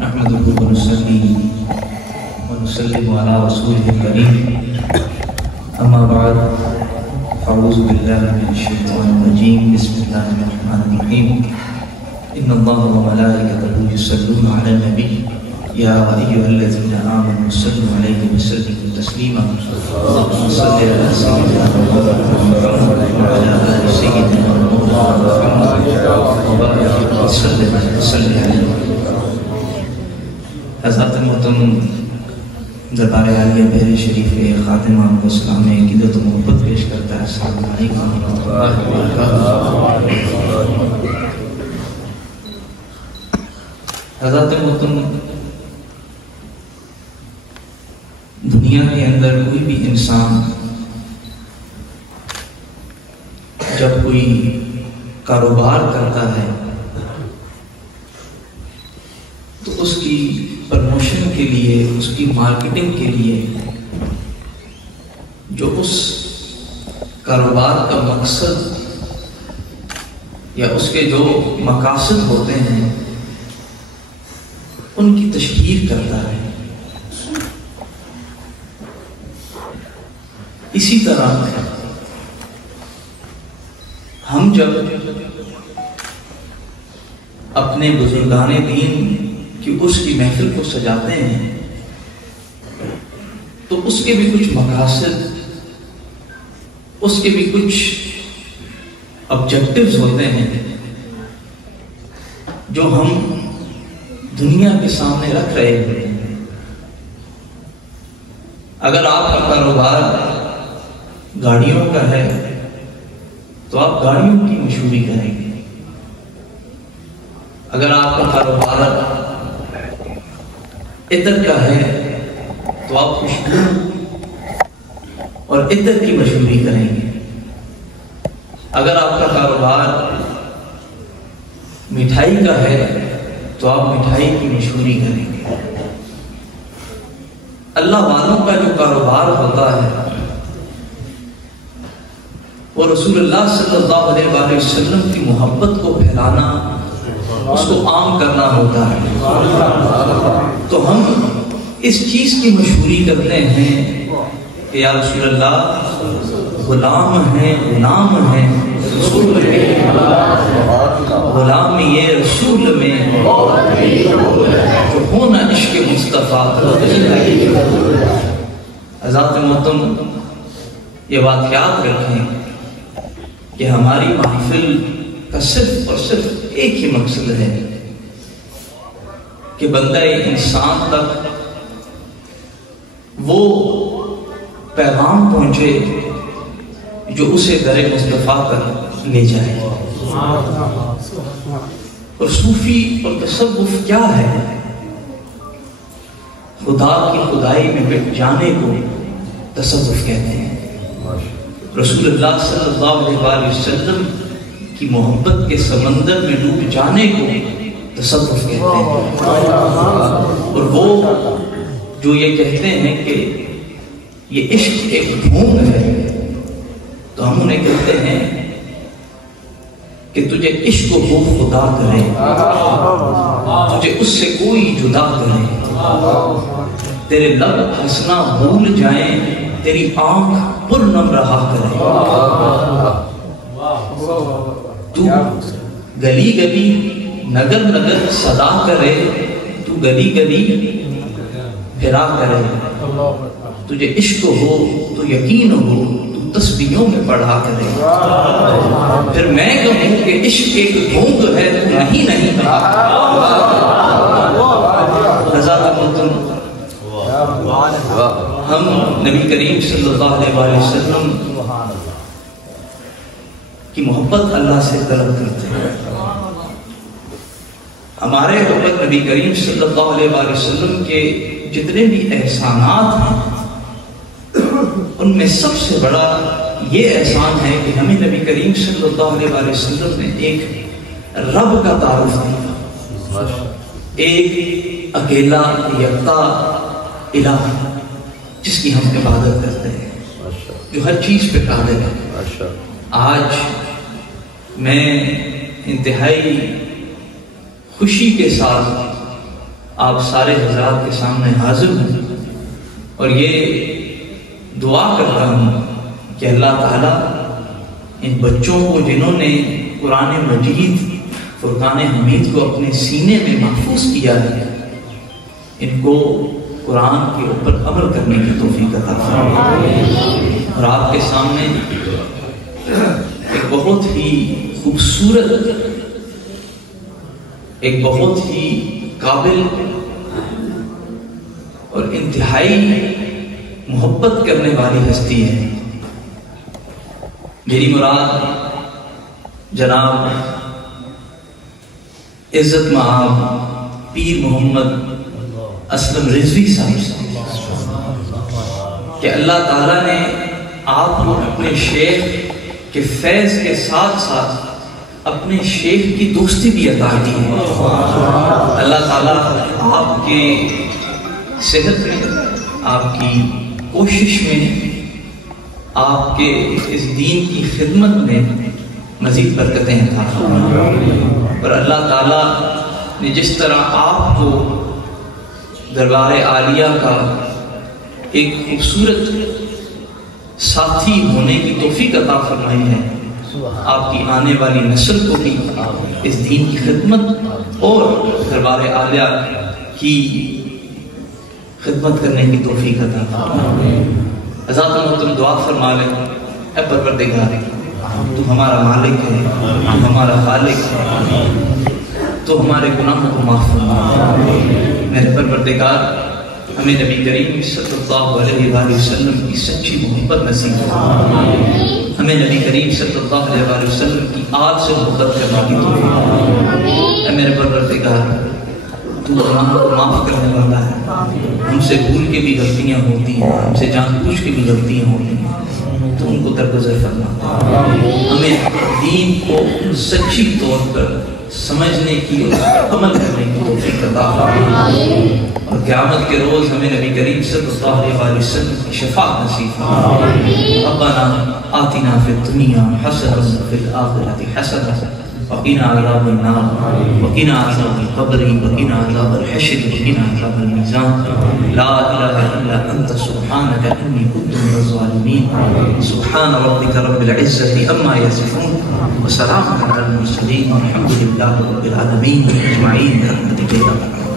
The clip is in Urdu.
نحمده ونصلي ونسلم على رسوله الكريم أما بعد فأعوذ بالله من الشيطان الرجيم بسم الله الرحمن الرحيم إن الله وملائكته يصلون على النبي يا أيها الذين آمنوا صلوا عليه وسلموا تسليما اللهم صل على سيدنا محمد وعلى آل سيدنا محمد وبارك وسلم عليه. حضرات محترم دربار عالیہ بحر شریف کے خاتمہ کو سلام عقیدت و محبت پیش کرتا ہے. السلام علیکم ورحمۃ اللہ وبرکاتہ. حضرات محترم، دنیا کے اندر کوئی بھی انسان جب کوئی کاروبار کرتا ہے تو اس کی پروموشن کے لیے، اس کی مارکیٹنگ کے لیے جو اس کاروبار کا مقصد یا اس کے جو مقاصد ہوتے ہیں ان کی تشہیر کرتا ہے. اسی طرح ہم جب اپنے بزرگان دین کی اس کی محفل کو سجاتے ہیں تو اس کے بھی کچھ مقاصد، اس کے بھی کچھ آبجیکٹیوز ہوتے ہیں جو ہم دنیا کے سامنے رکھ رہے ہیں. اگر آپ کا کاروبار گاڑیوں کا ہے تو آپ گاڑیوں کی مشہوری کریں گے. اگر آپ کا کاروبار عطر کا ہے تو آپ خوشبو اور عطر کی مشہوری کریں گے. اگر آپ کا کاروبار مٹھائی کا ہے تو آپ مٹھائی کی مشہوری کریں گے. اللہ والوں کا جو کاروبار ہوتا ہے وہ رسول اللہ صلی اللہ علیہ وآلہ وسلم کی محبت کو پھیلانا، اس کو عام کرنا ہوتا ہے. تو ہم اس چیز کی مشہوری کرتے ہیں کہ یا رسول اللہ غلام ہیں، غلام ہیں رسول میں، غلام یہ رسول میں تو ہونا عشق مصطفیٰ. حضرات محترم، یہ بات یاد رکھیں کہ ہماری محفل کا صرف اور صرف ایک ہی مقصد ہے کہ بندہ انسان تک وہ پیغام پہنچے جو اسے در مصطفیٰ تک لے جائے. اور صوفی اور تصوف کیا ہے؟ خدا کی خدائی میں بٹ جانے کو تصوف کہتے ہیں. رسول اللہ صلی اللہ علیہ وسلم کی محبت کے سمندر میں ڈوب جانے کو تصوف کہتے ہیں. اور وہ جو یہ کہتے ہیں کہ یہ عشق ایک ڈھونگ ہے تو ہم انہیں کہتے ہیں کہ تجھے عشق و خدا کرے، تجھے اس سے کوئی جدا کرے، تیرے لب ہنسنا بھول جائیں، تیری آنکھ پرنم رہا کرے. تو گلی گلی نگر نگر صدا کرے، تو گلی گلی پھرا کرے. تجھے عشق ہو تو یقین ہو، تو تسبیحوں میں پڑھا کرے. پھر میں کہوں کہ عشق ایک ڈھونگ ہے، تو نہیں کہا. ہم نبی کریم صلی اللہ علیہ وسلم کی محبت اللہ سے طلب کرتے ہیں. ہمارے اوپر نبی کریم صلی اللہ علیہ وسلم کے جتنے بھی احسانات ہیں ان میں سب سے بڑا یہ احسان ہے کہ ہمیں نبی کریم صلی اللہ علیہ وسلم نے ایک رب کا تعارف دیا، ایک اکیلا یکتا الہ جس کی ہم عبادت کرتے ہیں، جو ہر چیز پہ قادر ہے. آج میں انتہائی خوشی کے ساتھ آپ سارے حضرات کے سامنے حاضر ہوں اور یہ دعا کرتا ہوں کہ اللہ تعالیٰ ان بچوں کو جنہوں نے قرآن مجید فرقان حمید کو اپنے سینے میں محفوظ کیا ہے، ان کو قرآن کے اوپر عمل کرنے کی توفیق عطا فرمائے۔ اور آپ کے سامنے ایک بہت ہی خوبصورت، ایک بہت ہی قابل اور انتہائی محبت کرنے والی ہستی ہے۔ میری مراد جناب عزت مآب پیر محمد اسلم رضوی صاحب، کہ اللہ تعالیٰ نے آپ کو اپنے شیخ کے فیض کے ساتھ ساتھ اپنے شیخ کی دوستی بھی عطا کی ہے۔ اللہ تعالیٰ آپ کے صحت میں، آپ کی کوشش میں، آپ کے اس دین کی خدمت میں مزید برکتیں عطا فرمائے۔ اور اللہ تعالیٰ نے جس طرح آپ کو دربار عالیہ کا ایک خوبصورت ساتھی ہونے کی توفیق عطا فرمائی ہے، آپ کی آنے والی نسل کو بھی اس دین کی خدمت اور دربار عالیہ کی خدمت کرنے کی توفیق عطا فرمائے۔ حضرات محترم دعا فرما لیں، اے پروردگار تو ہمارا مالک ہے، تو ہمارا خالق ہے، تو ہمارے گناہوں کو معاف فرما۔ میرے پروردگار ہمیں نبی کریم صلی اللہ علیہ وآلہ وسلم کی سچی محبت نصیب فرما، ہمیں نبی کریم صلی اللہ علیہ وآلہ وسلم کی آج سے محبت کرنے کی توفیق۔ اے میرے پروردگار تو گناہوں کو معاف کرنے والا ہے، ہم سے بھول کے بھی غلطیاں ہوتی ہیں، ہم سے جان بوجھ کے بھی غلطیاں ہوتی ہیں، تو ان کو درگزر فرما۔ ہمیں دین کو سچی طور پر سمجھنے کی اور عمل کرنے کی توفیق عطا فرما، اور قیامت کے روز ہمیں نبی کریم صلی اللہ علیہ وسلم کی شفاعت نصیب فرما۔ ربنا آتنا فی الدنیا حسنۃ وفی الآخرۃ حسنۃ وقنا عذاب النار وقنا عذاب القبر وقنا عذاب الحشر وقنا عذاب الميزان لا اله الا انت سبحانك اني كنت من الظالمين سبحان ربك رب العزة عما يصفون وسلام على المرسلين والحمد لله رب العالمين اجمعين برحمتك يا رب